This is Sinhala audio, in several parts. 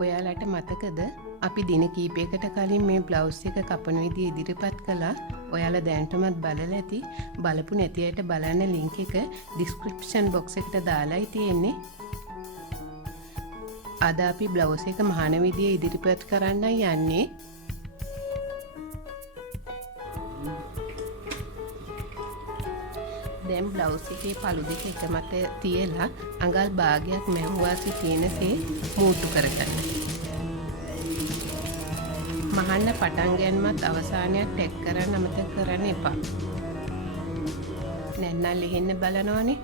ඔයාලට මතකද අපි දින කීපයකට කලින් මේ බ්ලවුස් එක කපන විදිය ඉදිරිපත් කළා. ඔයාලා දැනටමත් බලලා ඇති. බලපු නැති අයට බලන්න link එක description box එකට දාලායි තියෙන්නේ. අද අපි බ්ලවුස් එක මහාන විදිය ඉදිරිපත් කරන්නයි යන්නේ. දැන් බ්ලවුස් එකේ පළු දෙක එක මත තියලා අඟල් භාගයක් මැහුවාසි තියෙනසේ මූට්ටු කරගන්න. මහන්න පටන් ගැනීමත් අවසානයක් ටැග් කරන්න අමතක කරන්න එපා. නැත්නම් ලිහින්න බලනවනේ.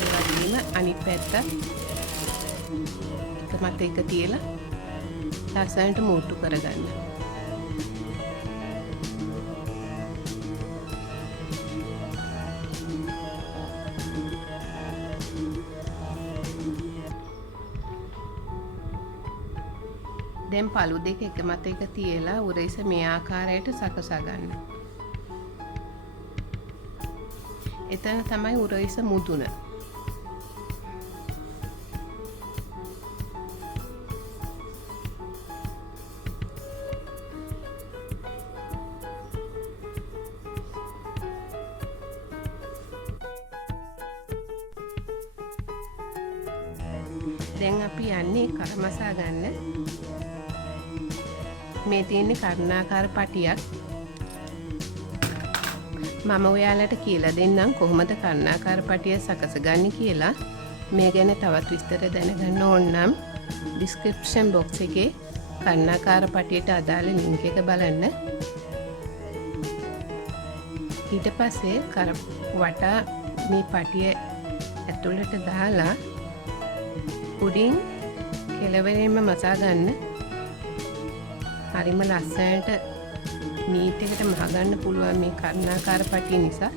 ඒ වගේම අනිත් පැත්ත එක මත එක තියලා ලස්සනට මූට්ටු කරගන්න. දැන් පළු දෙක එක මත එක තියලා උරහිස මේ ආකාරයට සකසා ගන්න. එතන තමයි උරහිස මුදුන. දැන් අපි යන්නේ කරමසා ගන්න. මේ තියෙන්නේ කර්ණාකාර පටියක්. මම ඔයාලට කියලා දෙන්නම් කොහොමද කර්ණාකාර පටිය සකසගන්නේ කියලා. මේ ගැන තවත් විස්තර දැනගන්න ඕන නම් description box එකේ කර්ණාකාර පටියට අදාළ link එක බලන්න. ඊට පස්සේ වටා මේ පටිය ඇතුළට දාලා උඩින් කෙළවරෙන්ම මසා ගන්න. හරිම ලස්සනට නීට් එකට මහගන්න පුළුවන් මේ කර්ණාකාර පටිය නිසා.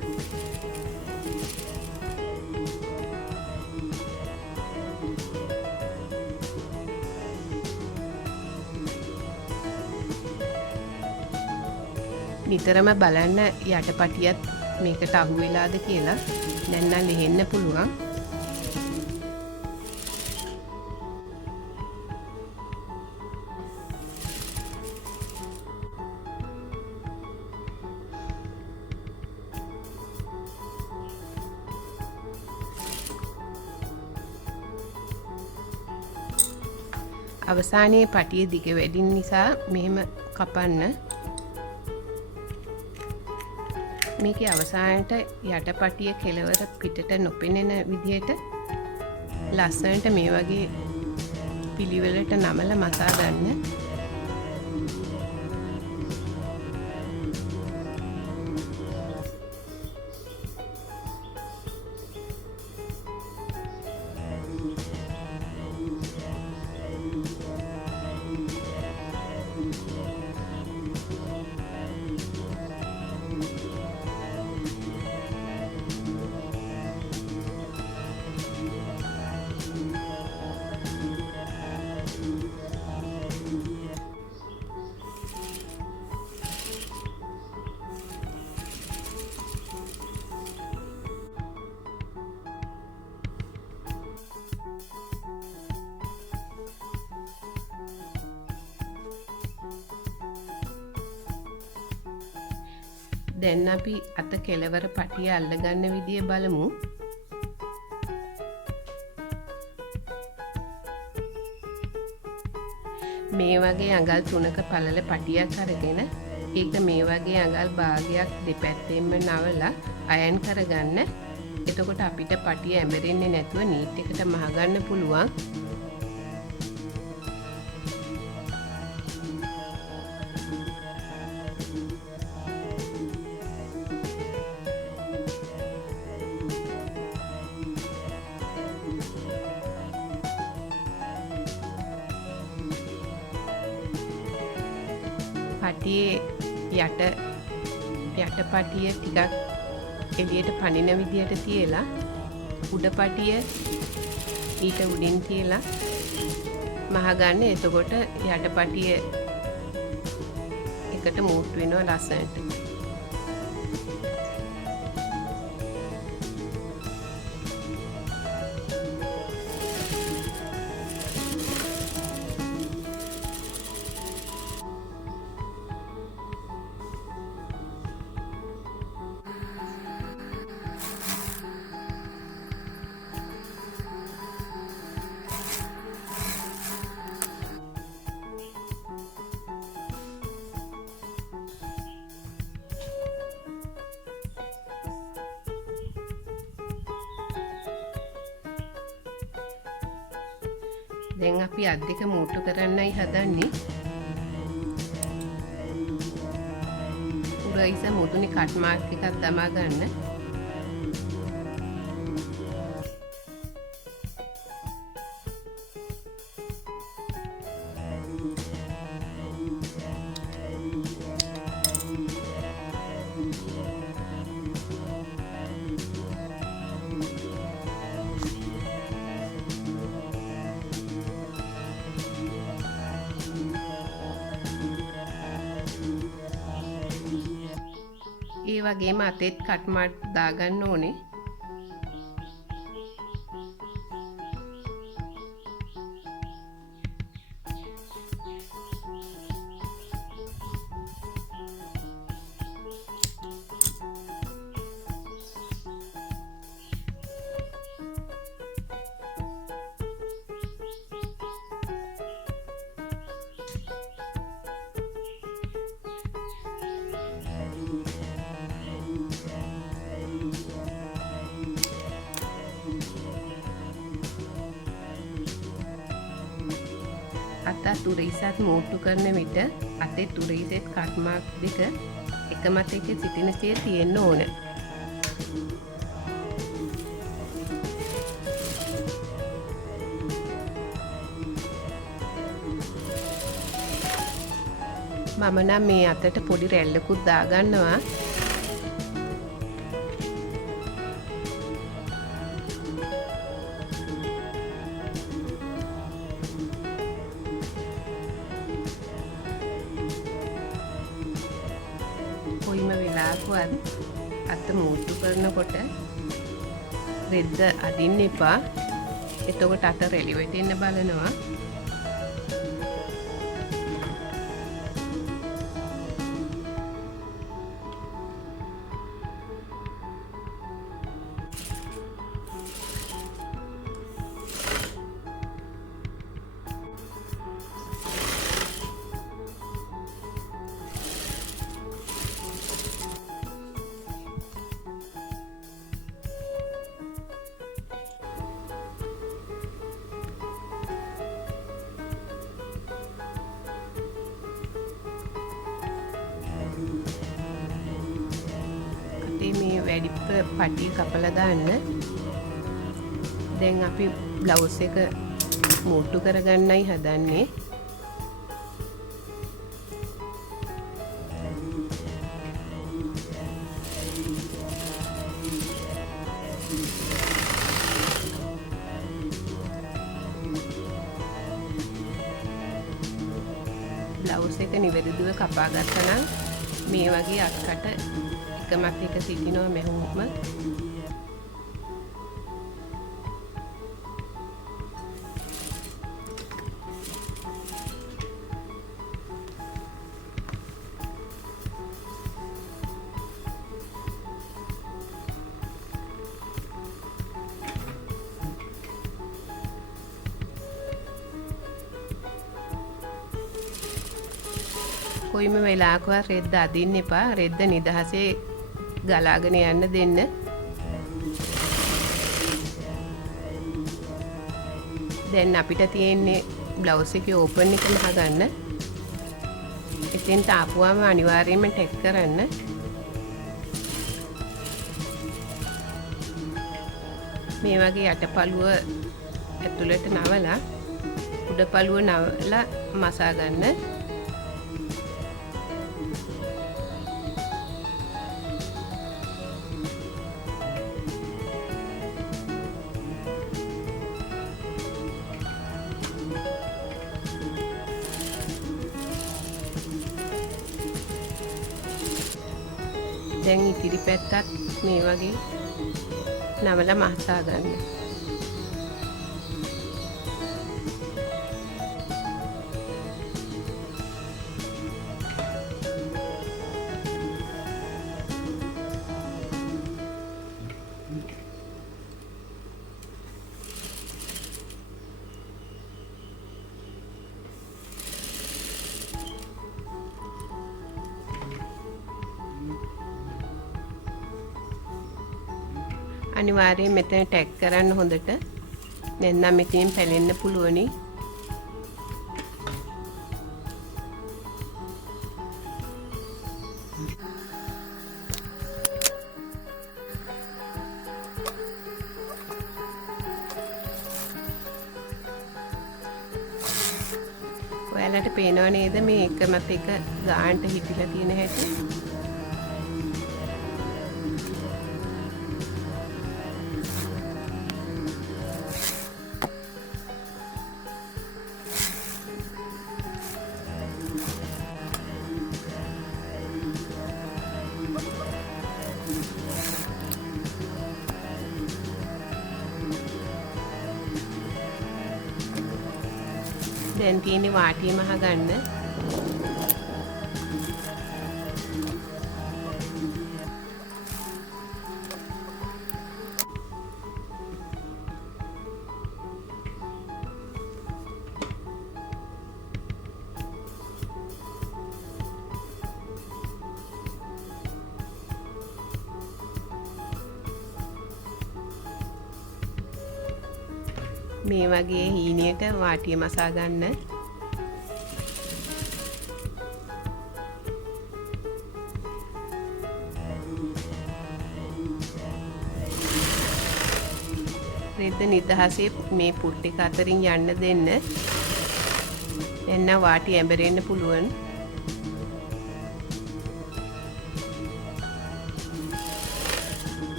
නිතරම බලන්න යට පටියත් මේකට අහු වෙලාද කියලා. නැත්නම් ලිහෙන්න පුළුවන්. අවසානයේ පටිය දිග වැඩි නිසා මෙහෙම කපන්න. මේකේ අවසානයට යට පටිය කෙලවර පිටට නොපෙනෙන විදිහට ලස්සනට මේ වගේ පිළිවෙලට නමලා මසා ගන්න. දැන් අපි අත කෙලවර පටිය අල්ලගන්න විදිය බලමු. මේ වගේ අඟල් 3ක පළල පටියක් අරගෙන ඒක මේ වගේ අඟල් භාගයක් දෙපැත්තෙන්ම නවලා අයන් කරගන්න. එතකොට අපිට පටිය ඇඹරෙන්නේ නැතුව නීට් එකට මහගන්න පුළුවන්. පටියේ යට පටිය ටිකක් එළියට පනින විදියට තියලා උඩ පටිය ඊට උඩින් තියලා මහගන්න. එතකොට යට පටිය එකට මූට් වෙනවා ලස්සනට. දැන් අපි අත් දෙක මූට්ටු කරන්නයි හදන්නේ. උරහිස මුදුනේ කට් මාර්ක් එකක් දමා ගන්න. ඒ වගේම අතෙත් කට් මාර්ක් දාගන්න ඕනේ. අතත් උරහිසත් මූට්ටු කරන විට අතෙත් උරහිසෙත් කට් මාර්ක් දෙක එකමත් එක්ක සිටිනසේ තියෙන්න ඕන. මම නම් මේ අතට පොඩි රැල්ලකුත් දාගන්නවා. කොයිම වෙලාවකවත් අත මූට්ටු කරනකොට රෙද්ද අදින්න එපා. එතකොට අත රෙලි වැටෙන්න බලනවා. මේ වැඩි පටි කපලා දාන්න. දැන් අපි බ්ලවුස් එක මූට්ටු කරගන්නයි හදන්නේ. බ්ලවුස් එක නිවැරදිව කපා ගත්තා නම් මේ වගේ අත්කට එකමත් එක සිටිනවා මෙහොම. කොයිම වෙලාවකවත් රෙද්ද අදින්න එපා. රෙද්ද නිදහසේ ගලාගෙන යන්න දෙන්න. දැන් අපිට තියෙන්නේ බ්ලවුස් එකේ ඕපන් එක හදන්න. එතෙන්ට ආපුවම අනිවාර්යයෙන්ම ටැග් කරන්න. මේ වගේ යටපළුව ඇතුළට නවලා උඩපළුව නවලා මසා ගන්න. දැන් ඉතිරි පැත්තත් මේ වගේ නවලා මහසා ගන්න. අනිවාර්යයෙන් මෙතන ටැග් කරන්න හොඳට. නැත්නම් මෙතනින් පැලෙන්න පුළුවනි. ඔයාලට පේනව නේද මේ එකමත් එක ගානට හිටිලා තියෙන හැටි? දැන් තියෙන්නේ වාටිය මහ ගන්න. මේ වගේ හීනියට වාටිය මසා ගන්න. රෙද්ද නිදහසේ මේ පුට් එක අතරින් යන්න දෙන්න. දැන් නම් වාටිය ඇඹරෙන්න පුළුවන්.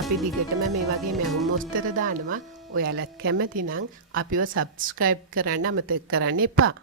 අපි දිගටම මේ වගේ මැහුම් මොස්තර දානවා. ඔයාලත් කැමති නම් අපිව සබ්ස්ක්‍රයිබ් කරන්න අමතක කරන්න එපා.